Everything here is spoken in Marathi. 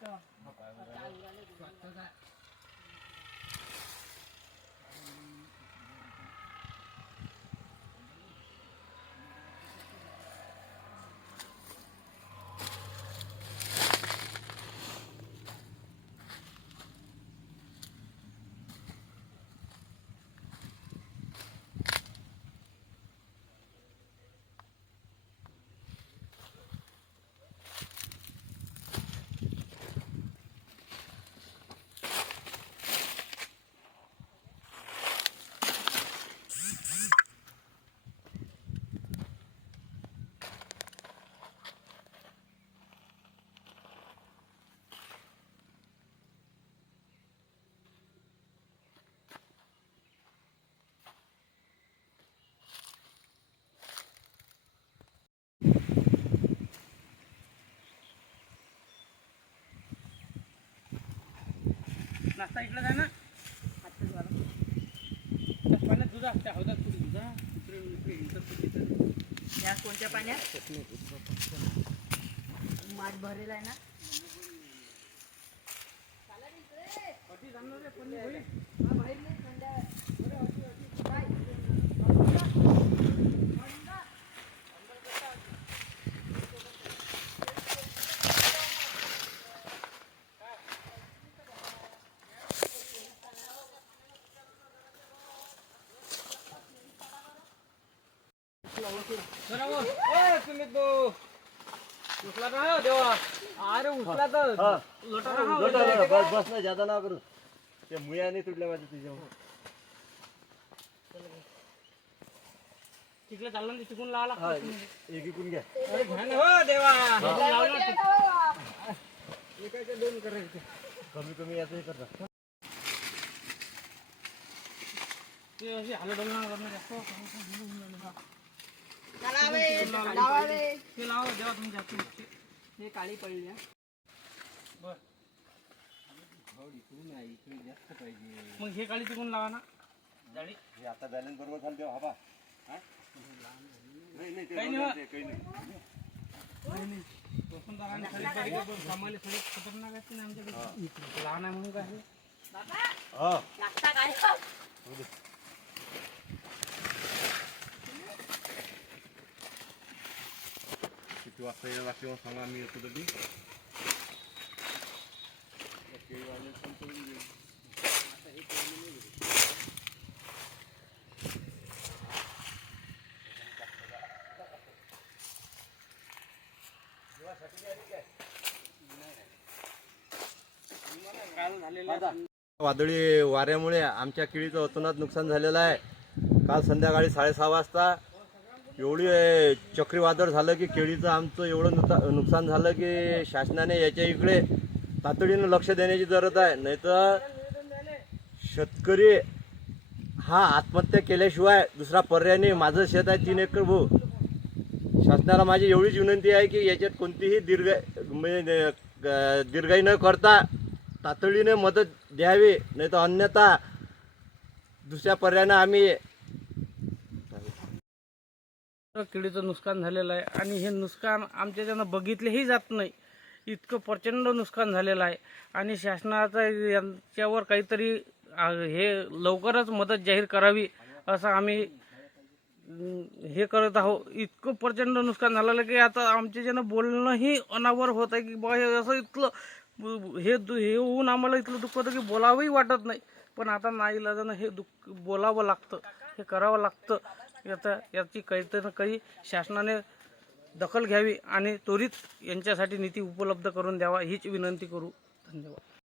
那拐弯儿拐弯 नाश्ता इकडे जाय ना. पाण्यात दुधा त्या हौदात पुढे दुधा इकडे या कोणत्या पाण्यात? माठ भरेल आहे ना? बाहेर नाही, थंड तुम्ही तो उचला देवा अरे उचला तर लोटा ना बस बस ना ज्यादा ना करू ते मुयाने तुटल्या माझ्या तुझ्या तिकडे चाललं ना तिकडून लावा हा एक इकून घ्या अरे हो देवा ना एकाचे दोन करायचे कमी कमी याचं हे करता ते अशी हलडोलना करणार जास्त ते लावा देवा तुमच्या जास्त हे काळी पडली बर मग हे काळी तिकडून लावा ना. जाळी हे आता बॅलन्स बरोबर झालं तेव्हा हवा हा? नाही नाही ते काही नाही. बरोबर आहे, काही नाही थोडी खतरनाक आहेत की नाही आमच्याकडे? लहान आहे म्हणून काय? आहे? हा लागता काय? किती वाजता येणार लागते मग सांगा मी येतो तरी वादळी वाऱ्यामुळे आमच्या केळीचं अतोनात नुकसान झालेलं आहे. काल संध्याकाळी साडेसहा वाजता एवढी चक्रीवादळ झालं की केळीचं आमचं एवढं नुता नुकसान झालं की शासनाने याच्या इकडे तातडीनं लक्ष देण्याची जरूरत आहे. नाहीतर शेतकरी हा आत्महत्या केल्याशिवाय दुसरा पर्याय नाही. माझं शेत आहे तीन एकर भाऊ शासनाला माझी एवढीच विनंती आहे की याच्यात कोणतीही दीर्घ म्हणजे दीर्घाई न करता तातडीने मदत द्यावी. नाही तर अन्यथा दुसऱ्या पर्यायानं आम्ही किडीचं नुकसान झालेलं आहे. आणि हे नुकसान आमच्याच्यानं बघितलेही जात नाही इतकं प्रचंड नुकसान झालेलं आहे. आणि शासनाचा यांच्यावर काहीतरी हे लवकरच मदत जाहीर करावी असं आम्ही हे करत आहोत. इतकं प्रचंड नुकसान झालेलं की आता आमच्याच्यानं बोलणंही अनावर होत आहे की बा हे असं इतकं हे दु- हे होऊन आम्हाला इथलं दुःख होतं की बोलावंही वाटत नाही. पण आता नाईलाजानं हे दुःख बोलावं लागतं हे करावं लागतं. याचा याची काहीतरी ना काही शासनाने दखल घ्यावी आणि त्वरित यांच्यासाठी निधी उपलब्ध करून द्यावा हीच विनंती करू. धन्यवाद.